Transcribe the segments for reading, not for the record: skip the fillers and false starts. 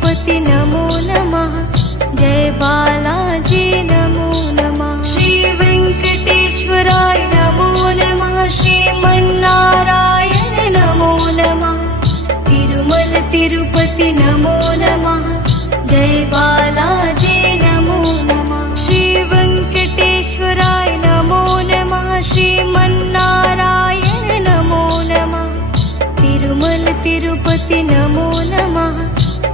तिरुपति नमो नमः। जय बालाजी नमो नमः। श्री वेंकटेश्वराय नमो नमः। श्रीमन्नारायण नमो नमः। तिरुमल तिरुपति नमो नमः। जय बालाजी नमो नमः। श्री वेंकटेश्वराय नमो नमः। श्रीमन्नारायण नमो नमः। तिरुमल तिरुपति नमो नमः।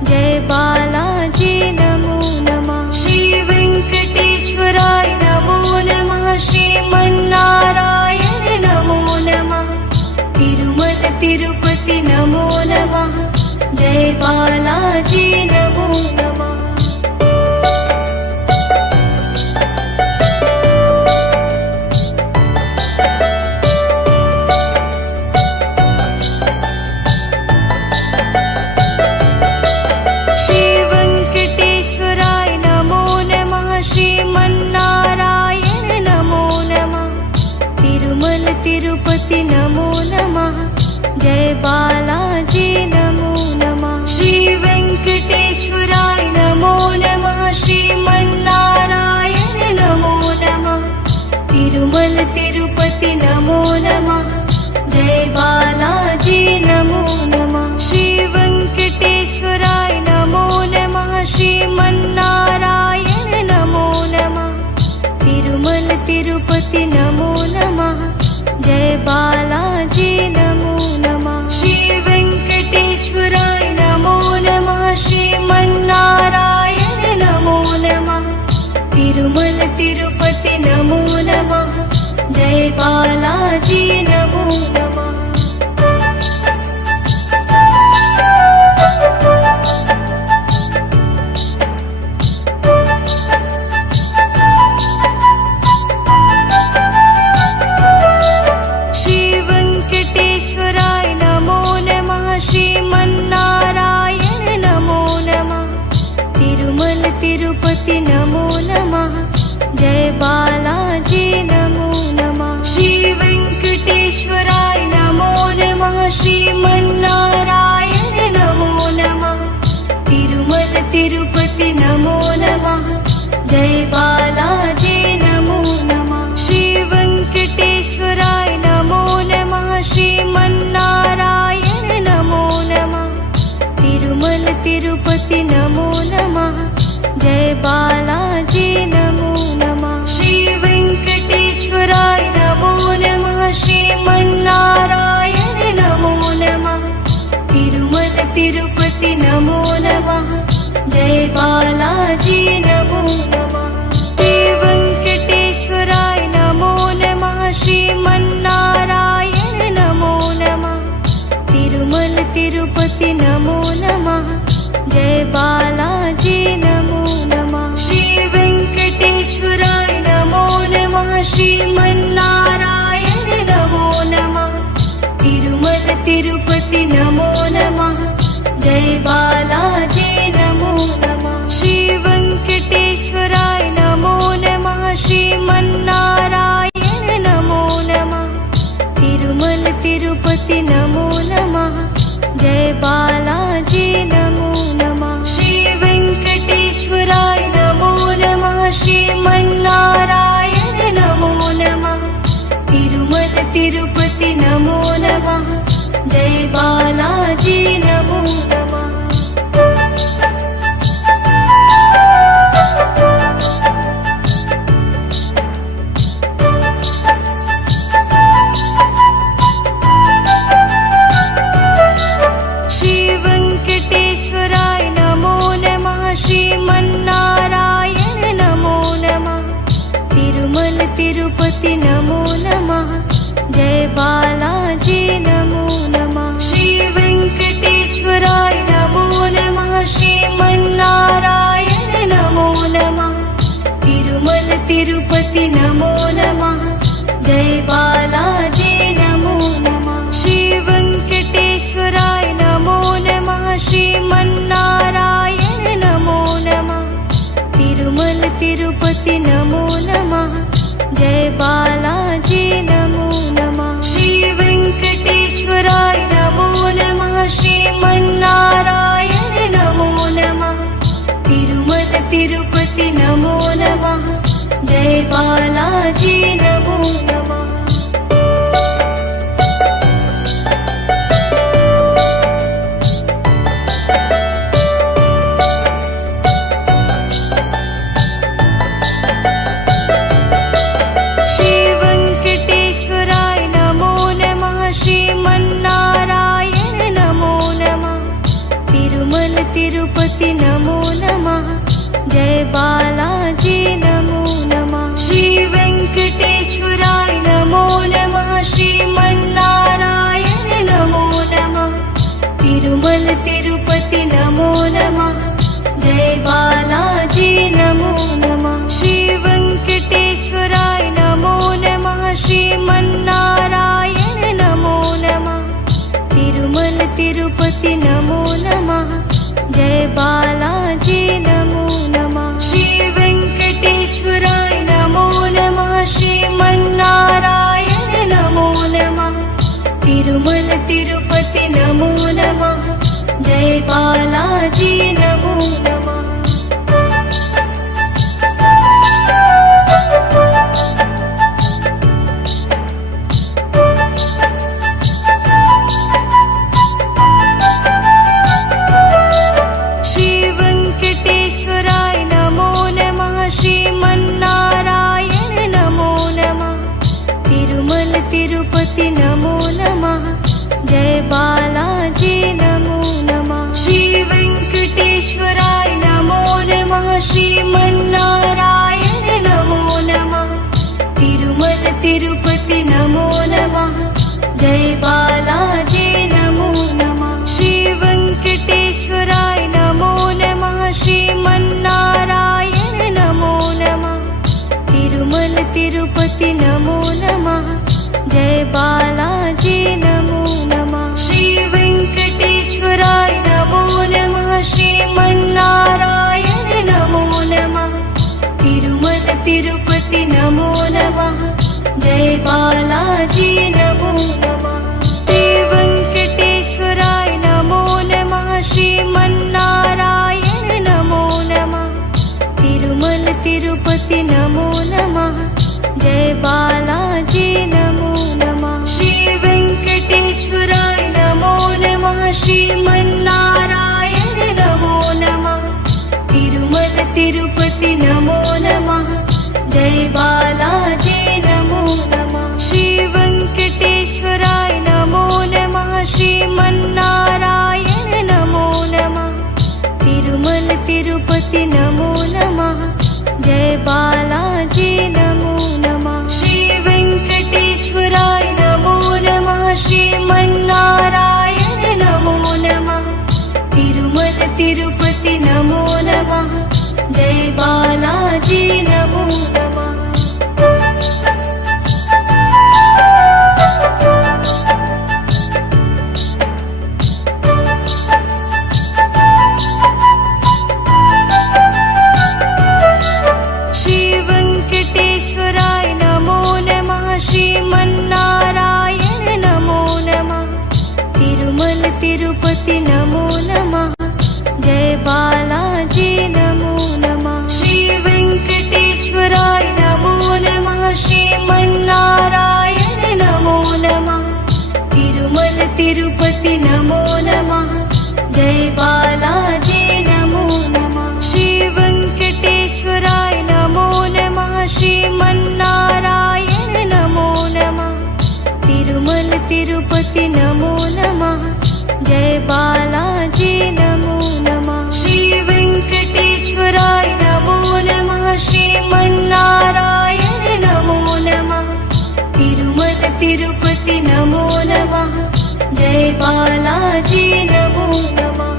जय बालाजी नमो नमः। श्री वेंकटेश्वराय नमो नमः। श्रीमन्नारायण नमो नमः। तिरुमल तिरुपति नमो नमः। जय बालाजी नमो नमः। श्री वेंकटेश्वराय नमो नमः। श्रीमन्नारायण नमो नमः। तिरुमल तिरुपति नमो नमः। जय बालाजी नमो नमः। श्री वेंकटेश्वराय नमो नमः। श्रीमन्नारायण नमो नमः। तिरुमल तिरुपति नमो नमः। जय बालाजी नमो नमः। श्री वेंकटेश्वराय नमो नमः। श्रीमन्नारायण नमो नमः। तिरुमल तिरुपति नमो नमः। जय बालाजी नमो नमः। श्री वेंकटेश्वराय नमो नमः। श्रीमन्नारायण नमो नमः। तिरुमल तिरुपति नमो नमः। जय बालाजी नमो नमः। श्री वेंकटेश्वराय नमो नमः। श्रीमन्नारायण नमो नमः। तिरुमल तिरुपति नमो नमः। जय बालाजी नमो नमः। श्री वेंकटेश्वराय नमो नमः। श्रीमन्नारायण नमो नमः। तिरुमल तिरुपति नमो नमः। जय बालाजी नमो नमः। श्री वेंकटेश्वराय नमो नमः। श्रीमन्नारायण नमो नमः। तिरुमल तिरुपति नमो नमः। जय बालाजी नमो नमः। श्री वेंकटेश्वराय नमो नमः। श्रीमन्नारायण नमो नमः। तिरुमल तिरुपति नमो नमः। जय बालाजी नमो नमः। श्री वेंकटेश्वराय नमो नमः। श्रीमन्नारायण नमो नमः। तिरुमल तिरुपति नमो नमः। जय बालाजी नमो नमः। श्री वेंकटेश्वराय नमो नमः। श्रीमन्नारायण नमो नमः। तिरुमल तिरुपति नमो नमः। जय बालाजी नमो नमः। श्री वेंकटेश्वराय नमो नमः। श्रीमन्नारायण नमो नमः। तिरुमल तिरुपति नमो नमः। जय बालाजी नमो नमः। श्री वेंकटेश्वराय नमो नमः। श्रीमन्नारायण नमो नमः। तिरुमल तिरुपति नमो नमः। जय बालाजी नमो नमः। तिरुपति नमो नमः। जय बालाजी नमो नमः। श्री वेंकटेश्वराय नमो नमः। श्रीमन्नारायण नमो नमः। तिरुमल तिरुपति नमो नमः। जय बालाजी नमो नमः। श्री वेंकटेश्वराय नमो नमः। श्रीमन्नारायण नमो नमः। तिरुमल तिरुपति नमो नमः। जय बालाजी नमो नमः। श्री वेंकटेश्वराय नमो नमः। श्रीमन्नारायण नमो नमः। तिरुमल तिरुपति नमो नमः। जय बालाजी नमो नमः। श्री वेंकटेश्वराय नमो नमः। श्रीमन्नारायण नमो नमः। तिरुमल तिरुपति नमो नमः। जय बालाजी नमो नमः। श्री वेंकटेश्वराय नमो नमः। श्रीमन्नारायण नमो नमः। तिरुमल तिरुपति नमो नमः। जय बालाजी नमो नमः। श्री वेंकटेश्वराय नमो नमः। श्रीमन्नारायण नमो नमः। तिरुमल तिरुपति नमो नमः। जय बालाजी नमो नमः। श्री वेंकटेश्वराय नमो नमः। श्रीमन्नारायण नमो नमः। तिरुमल तिरुपति नमो नमः। जय बालाजी नमो नमः। श्री वेंकटेश्वराय नमो नमः। श्रीमन्नारायण नमो नमः। तिरुमल तिरुपति नमो नमः। जय बालाजी नमो नमः। श्री वेंकटेश्वराय नमो नमः। श्रीमन्नारायण नमो नमः। तिरुमल तिरुपति नमो नमः। जय बालाजी नमो नमः। श्री वेंकटेश्वराय नमो नमः। श्रीमन्नारायण नमो नमः। तिरुमल तिरुपति नमो नमः। जय बालाजी नमो नमः। श्री वेंकटेश्वराय नमो नमः। श्रीमन्नारायण नमो नमः। तिरुमल तिरुपति नमो नमः। जय बालाजी नमो नमः। श्री वेंकटेश्वराय नमो नमः। श्रीमन्नारायण नमो नमः। तिरुमल तिरुपति नमो नमः। जय बालाजी नमो नमः। श्री वेंकटेश्वराय नमो नमः। श्रीमन्नारायण नमो नमः। तिरुमल तिरुपति नमो नमः। जय बालाजी नमो नमः। श्री वेंकटेश्वराय नमो नमः। श्रीमन्नारायण नमो नमः। तिरुमल तिरुपति नमो नमः। जय बालाजी नमो नमः। श्री वेंकटेश्वराय नमो नमः। श्रीमन्नारायण नमो नमः। तिरुमल तिरुपति नमो नमः। जय बालाजी नमो नमः।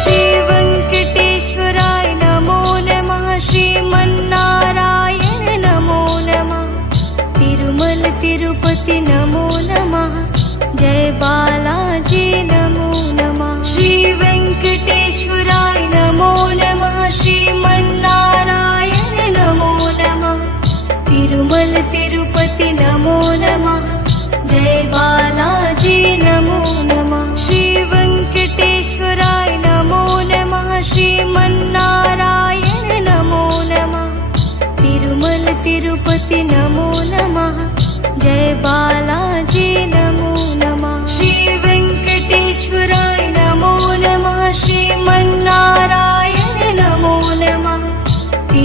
श्री वेंकटेश्वराय नमो नमः। श्रीमन्नारायण नमो नमः। तिरुमल तिरुपति नमो नमः। जय बालाजी नमो नमः। श्री वेंकटेश्वराय नमो नमः। श्रीमन्नारायण नमो नमः। तिरुमल तिरुपति नमो नमः। जय बालाजी नमो नमः। श्री वेंकटेश्वराय नमो नमः। श्रीमन्नारायण नमो नमः। तिरुमल तिरुपति नमो नमः। जय बालाजी नमो नमः। श्री वेंकटेश्वराय नमो नमः। श्रीमन्नारायण नमो नमः।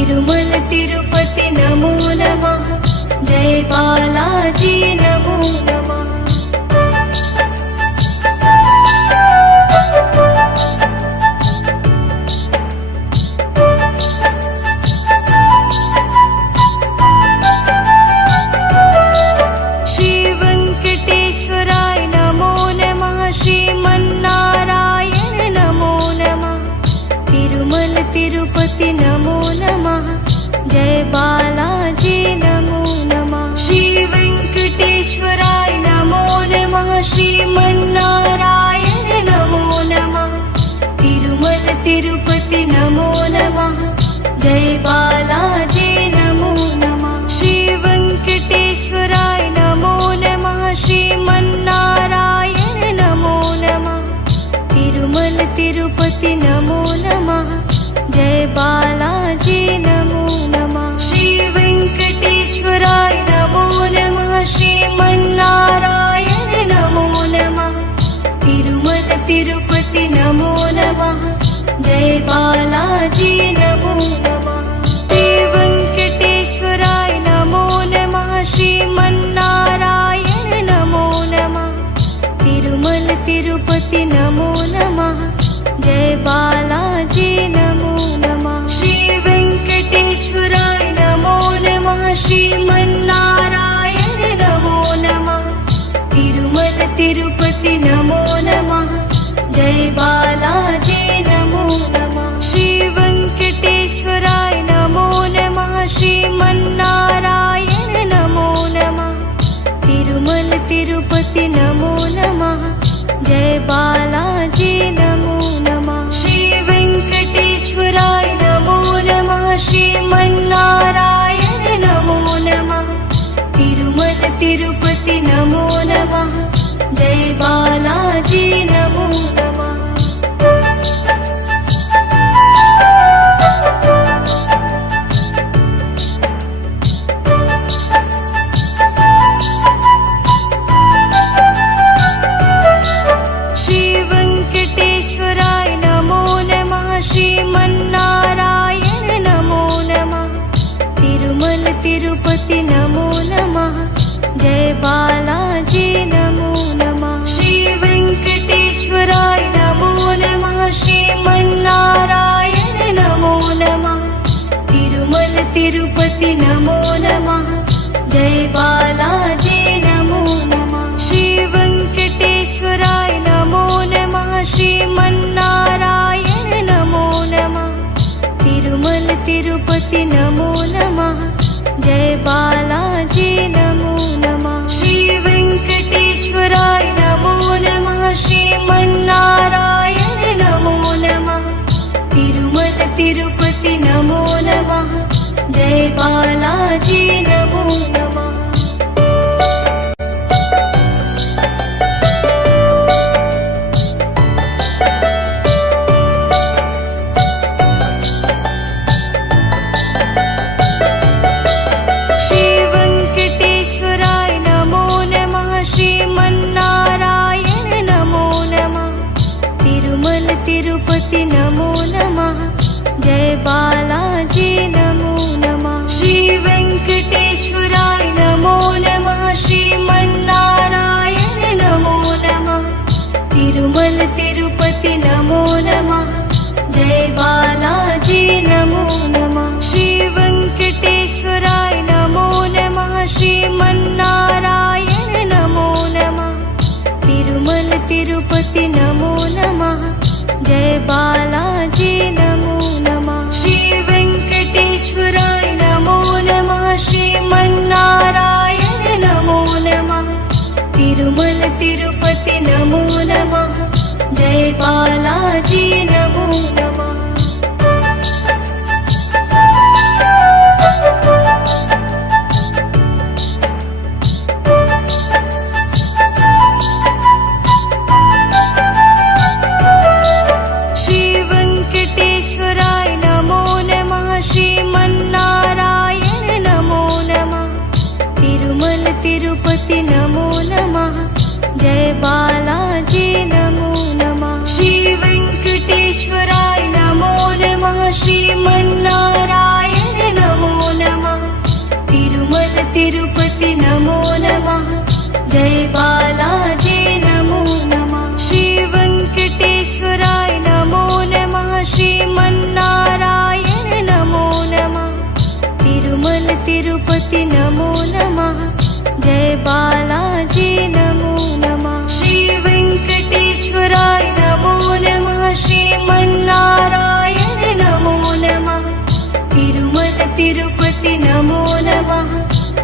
तिरुमल तिरुपति नमो नमः जय बालाजी नमो नमः। श्री वेंकटेश्वराय नमो नमः श्रीमन्नारायण नमो नमः तिरुमल तिरुपति नमो नमः जय बालाजी नमो नमः। श्री वेंकटेश्वराय नमो नमः श्रीमन्नारायण नमो नमः तिरुमल तिरुपति नमो नमः जय बालाजी नमो नमः। श्री वेंकटेश्वराय नमो नमः श्रीमन्नारायण नमो नमः तिरुमल तिरुपति नमो नमः जय बालाजी नमो नमः। श्री वेंकटेश्वराय नमो नमः श्रीमन्नारायण नमो नमः तिरुमल तिरुपति नमो नमः जय बालाजी नमो नमः। श्री वेंकटेश्वराय नमो नमः श्रीमन्नारायण नमो नमः तिरुमल तिरुपति नमो नमः जय बालाजी नमो नमः। श्री वेंकटेश्वराय नमो नमः श्रीमन्नारायण नमो नमः तिरुमल तिरुपति नमो नमः जय बालाजी नमो नमः। श्री वेंकटेश्वराय नमो नमः श्रीमन्नारायण नमो नमः तिरुमल तिरुपति नमो नमः जय बालाजी नमो नमः। श्री वेंकटेश्वराय नमो नमः श्रीमन्नारायण नमो नमः तिरुमल तिरुपति नमो नमः जय बालाजी नमो नमः। श्री वेंकटेश्वराय नमो नमः श्रीमन्नारायण नमो नमः तिरुमल तिरुपति नमो नमः जय बालाजी नमो नमः। श्री वेंकटेश्वराय नमो नमः श्रीमन्नारायण नमो नमः तिरुमल तिरुपति नमो नमः जय बालाजी नमो नमः। श्री वेंकटेश्वराय नमो नमः श्रीमन्नारायण नमो नमः तिरुमल तिरुपति नमो नमः जय बालाजी नमो नमः। श्री वेंकटेश्वराय नमो नमः श्रीमन्नारायण नमो नमः तिरुमल तिरुपति नमो नमः जय बालाजी नमो नमः। श्री वेंकटेश्वराय नमो नमः श्रीमन्नारायण नमो नमः तिरुमल तिरुपति नमो नमः जय बालाजी नमो नमः। श्री वेंकटेश्वराय नमो नमः श्रीमन्नारायण नमो नमः तिरुमल तिरुपति नमो नमः जय बालाजी नमो नमः। श्री वेंकटेश्वराय नमो नमः श्रीमन्नारायण नमो नमः तिरुमल तिरुपति नमो नमः जय बालाजी नमो नमः। श्री वेंकटेश्वराय नमो नमः श्रीमन्नारायण नमो नमः तिरुमल तिरुपति नमो नमः जय बालाजी नमो नमः। श्री वेंकटेश्वराय नमो नमः श्रीमन्नारायण नमो नमः तिरुमल तिरुपति नमो नमः जय बालाजी नमो नमः। श्री वेंकटेश्वराय तिरुपति नमो नमः।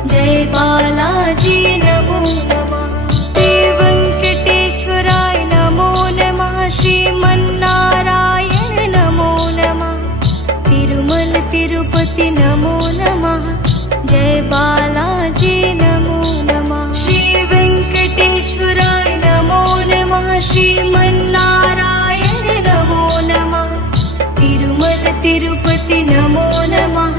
जय बालाजी नमो नमः। श्री वेंकटेश्वराय नमो नमः। श्रीमन्नारायण नमो नमः। तिरुमल तिरुपति नमो नमः। जय बालाजी नमो नमः। श्री वेंकटेश्वराय नमो नमः। श्रीमन्नारायण नमो नमः। तिरुमल तिरुपति नमो नमः।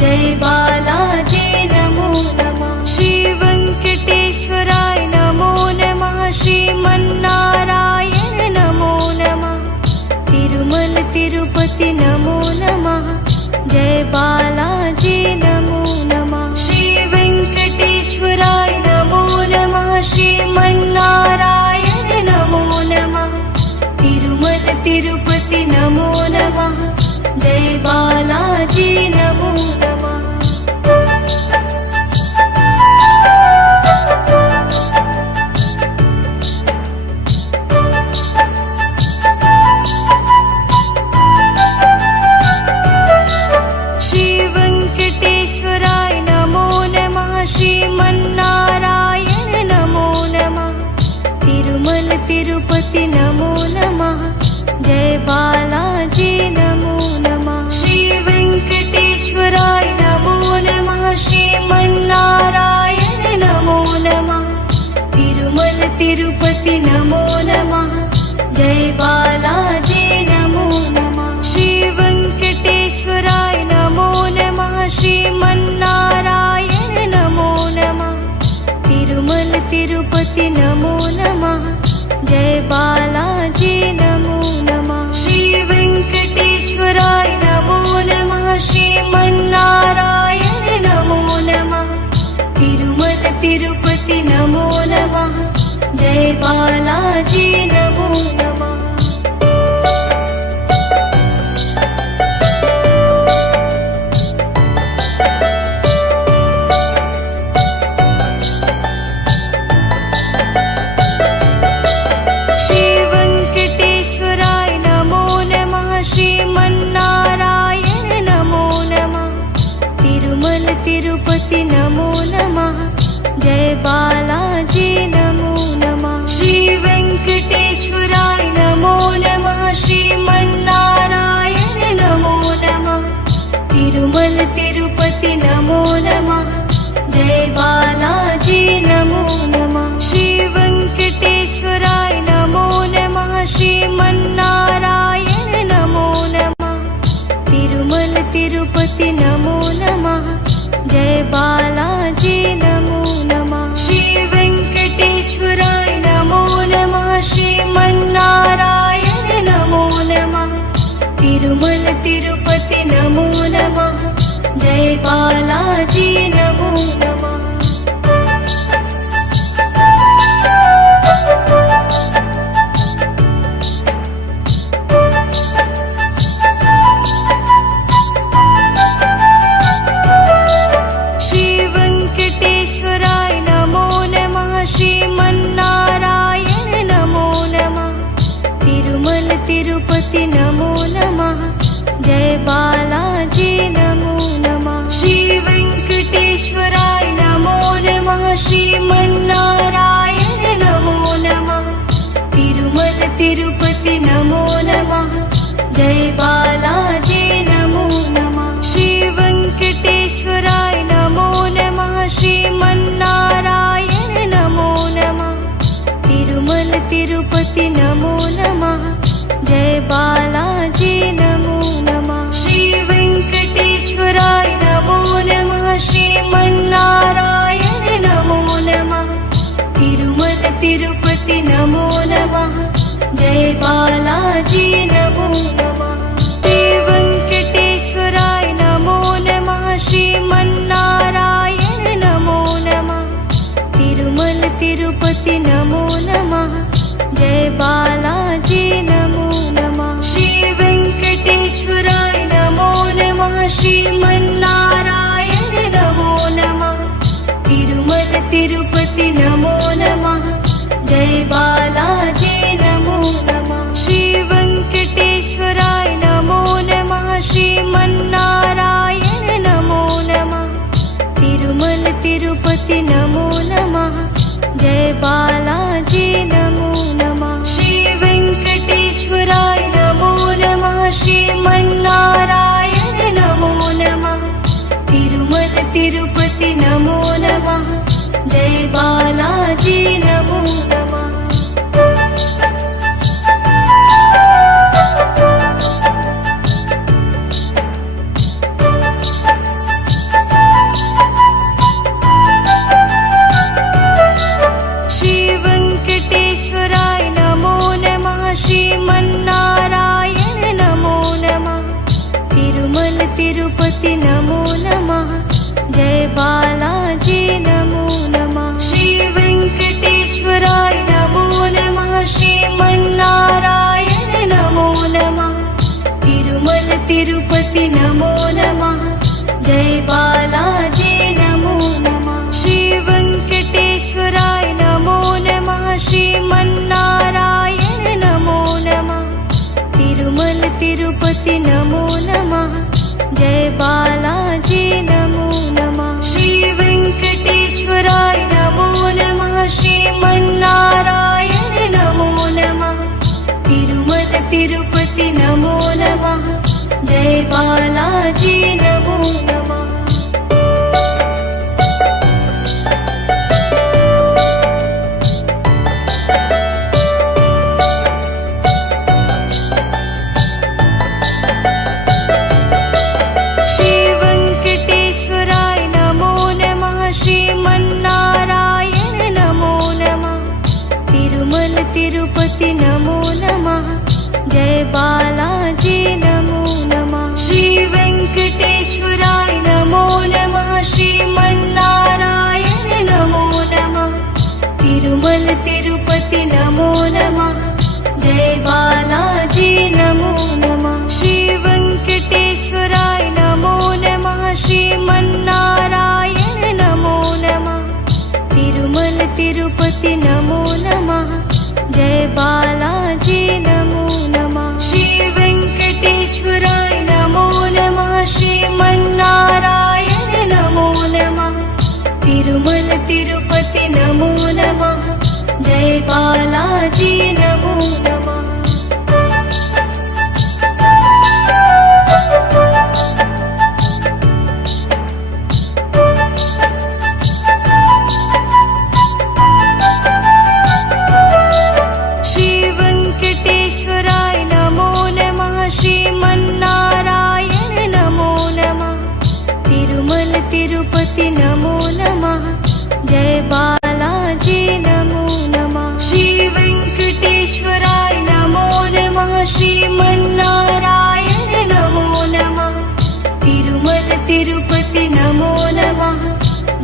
जय बालाजी नमो नमः। श्री वेंकटेश्वराय नमो नमः। श्रीमन्नारायण नमो नमः। तिरुमल तिरुपति नमो नमः। जय बालाजी नमो नमः। श्री वेंकटेश्वराय नमो नमः। श्रीमन्नारायण नमो नमः। तिरुमल तिरुपति नमो नमः। जय बालाजी नमो नमः। श्री वेंकटेश्वराय नमो नमः। श्रीमन्नारायण नमो नमः। तिरुमल तिरुपति नमो नमः। जय बालाजी नमो नमः। श्री वेंकटेश्वराय नमो नमः। श्रीमन्नारायण नमो नमः। तिरुमल तिरुपति नमो नमः। जय बालाजी नमो नमः। श्री वेंकटेश्वराय नमो नमः। श्रीमन्नारायण नमो नमः। तिरुमल तिरुपति नमो नमः। जय बालाजी नमो नमः। श्री वेंकटेश्वराय नमो नमः। श्रीमन्नारायण नमो नमः। तिरुमल तिरुपति नमो नमः। जय बालाजी नमो नमः। श्री वेंकटेश्वराय नमो नमः। श्रीमन्नारायण नमो नमः। तिरुमल तिरुपति नमो नमः। जय बालाजी नमो नमः। श्री वेंकटेश्वराय नमो नमः। श्रीमन्नारायण नमो नमः। तिरुमल तिरुपति नमो नमः। जय बालाजी नमो नमः। श्री वेंकटेश्वराय नमो नमः। श्रीमन्नारायण नमो नमः। तिरुमल तिरुपति नमो नमः। जय बालाजी नमो नमः। श्री वेंकटेश्वराय नमो नमः। श्रीमन्नारायण नमो नमः। तिरुमल तिरुपति नमो नमः। जय बालाजी नमो नमः। श्री वेंकटेश्वराय नमो नमः। श्रीमन्नारायण नमो नमः। तिरुमल तिरुपति नमो नमः। जय बालाजी नमो नमः। श्री वेंकटेश्वराय नमो नमः। श्रीमन्नारायण नमो नमः। तिरुमल तिरुपति नमो नमः। जय बालाजी नमो नमः। श्री वेंकटेश्वराय नमो नमः। श्रीमन्नारायण नमो नमः। तिरुमल तिरुपति नमो नमः। जय बालाजी नमो नमः। श्री वेंकटेश्वराय नमो नमः। श्रीमन्नारायण नमो नमः। तिरुमल तिरुपति नमो नमः। जय बालाजी नमो नमः। श्री वेंकटेश्वराय नमो नमः। श्रीमन्नारायण नमो नमः। तिरुमल तिरुपति नमो नमः। जय बालाजी नमो नमः। श्री वेंकटेश्वराय नमो नमः। श्रीमन्नारायण नमो नमः। तिरुमल तिरुपति नमो नमः। जय बालाजी नमो नमः। श्री वेंकटेश्वराय नमो नमः। श्रीमन्नारायण नमो नमः। तिरुपति नमो नमः। जय बालाजी नमो नमः। श्री वेंकटेश्वराय नमो नमः। श्रीमन्नारायण नमो नमः। तिरुमल तिरुपति नमो नमः। जय बालाजी नमो नमः। श्रीमन्नारायण नमो नमः। तिरुमल तिरुपति नमो नमः। जय बालाजी नमो नमः। श्री वेंकटेश्वराय नमो नमः। श्रीमन्नारायण नमो नमः। तिरुमल तिरुपति नमो नमः। जय बालाजी नमो नमः। श्री वेंकटेश्वराय नमो नमः। श्रीमन्नारायण नमो नमः। तिरुमल तिरुपति नमो नमः। जय बालाजी नमो नमः। श्री वेंकटेश्वराय नमो नमः। श्रीमन्नारायण नमो नमः। तिरुमल तिरुपति नमो नमः। जय बालाजी नमो नमः। तिरुपति नमो नमः। जय बालाजी नमो नमः। श्री वेंकटेश्वराय नमो नमः। श्रीमन्नारायण नमो नमः। तिरुमल तिरुपति नमो नमः। जय बालाजी नमो नमः। श्री वेंकटेश्वराय नमो नमः। श्रीमन्नारायण नमो नमः। तिरुमल तिरुपति नमो नमः। जय बालाजी नमो नमः। श्री वेंकटेश्वराय नमो नमः। श्रीमन्नारायण नमो नमः। तिरुमल तिरुपति नमो नमः। जय बालाजी नमो नमः। श्रीमन्नारायण नमो नमः। तिरुमल तिरुपति नमो नमः। जय बालाजी नमो नमः। श्री वेंकटेश्वराय नमो नमः। श्रीमन्नारायण नमो नमः। तिरुमल तिरुपति नमो नमः।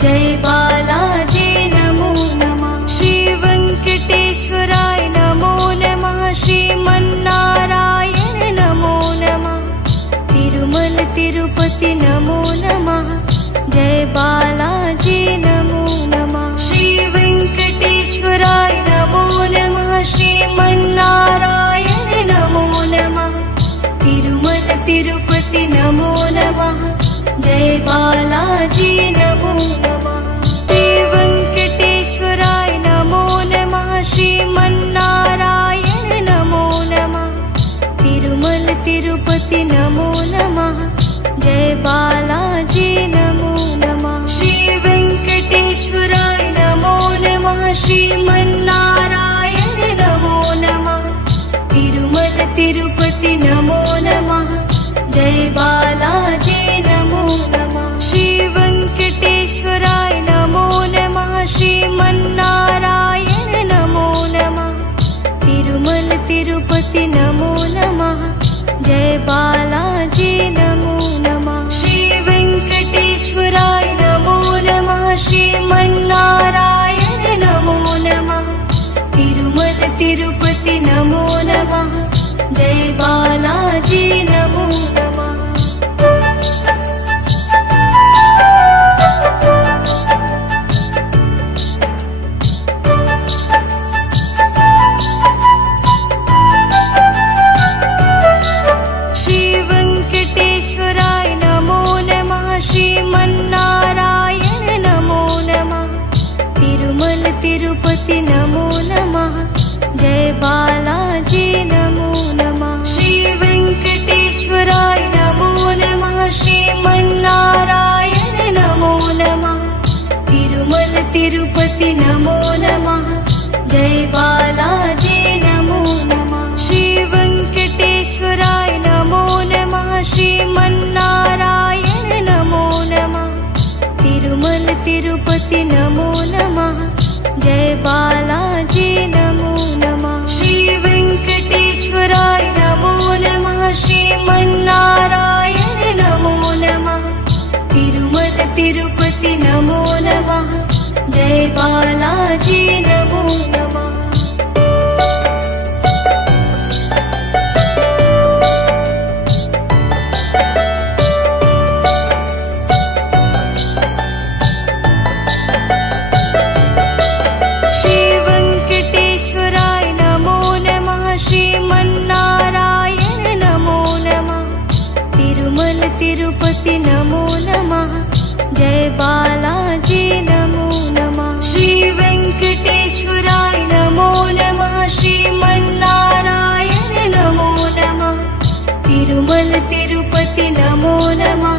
जय बालाजी नमो नमः। श्री वेंकटेश्वराय नमो नमः। श्रीमन्नारायण नमो नमः। तिरुमल तिरुपति नमो नमः। जय बालाजी नमो नमः। श्री वेंकटेश्वराय नमो नमः। श्रीमन्नारायण नमो नमः। तिरुमल तिरुपति नमो नमः। जय बालाजी नमो नमः। श्री वेंकटेश्वराय नमो नमः। श्रीमन्नारायण नमो नमः। तिरुमल तिरुपति नमो नमः। जय बालाजी नमो नमः। श्री वेंकटेश्वराय नमो नमः। श्रीमन्नारायण नमो नमः। तिरुमल तिरुपति नमो नमः। जय बालाजी नमो नमः। श्री वेंकटेश्वराय नमो नमः। श्रीमन्नारायण नमो नमः। तिरुमल तिरुपति नमो नमः। जय बालाजी नमो नमः। श्री वेंकटेश्वराय नमो नमः। श्रीमन्नारायण नमो नमः। तिरुमल तिरुपति नमो नमः। जय बालाजी नमो नमः। श्रीमन्नारायण नमो नमः। तिरुपति नमो नमः जय बालाजी नमो नमः श्री वेंकटेश्वराय नमो नमः श्रीमन्नारायण नमो नमः तिरुमल तिरुपति नमो नमः जय बालाजी नमो नमः श्री वेंकटेश्वराय नमो नमः श्रीमन्नारायण नमो नमः तिरुमल तिरुपति नमो नमः जय बालाजी नमो नमः श्री वेंकटेश्वराय नमो नमः श्रीमन्नारायण नमो नमः तिरुमल तिरुपति नमो नमः जय बालाजी नमो नमः श्री वेंकटेश्वराय नमो नमः श्रीमन्नारायण नमो नमः तिरुमल तिरुपति नमो नमः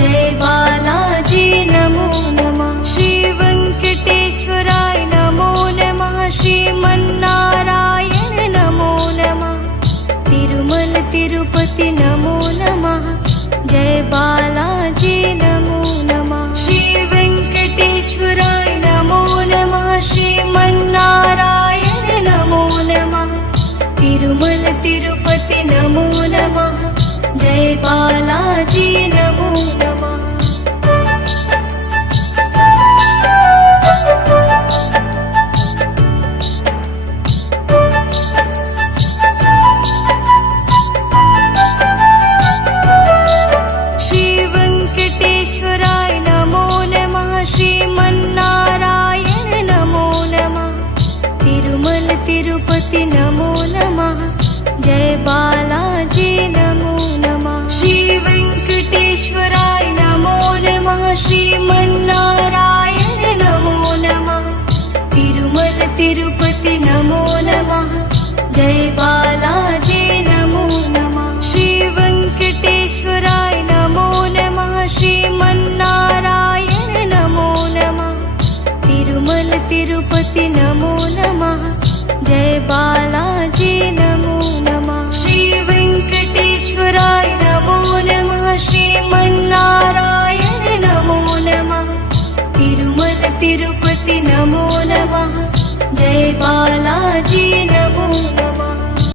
जय बालाजी नमो नमः श्री वेंकटेश्वराय नमो नमः श्रीमन्नारायण नमो नमः तिरुमल तिरुपति नमो नमः जय बालाजी नमो नमः श्री वेंकटेश्वराय नमो नमः श्रीमन्नारायण नमो नमः तिरुमल तिरुपति नमो नमः जय बालाजी नमो नमः श्री वेंकटेश्वराय नमो नमः श्रीमन्नारायण नमो नमः तिरुमल तिरुपति नमो नमः जय बालाजी नमो नमः श्री वेंकटेश्वराय नमो नमः श्रीमन्नारायण नमो नमः तिरुमल तिरुपति नमो नमः जय बालाजी नमो नमः श्री वेंकटेश्वराय नमो नमः श्रीमन्नारायण नमो नमः तिरुमल तिरुपति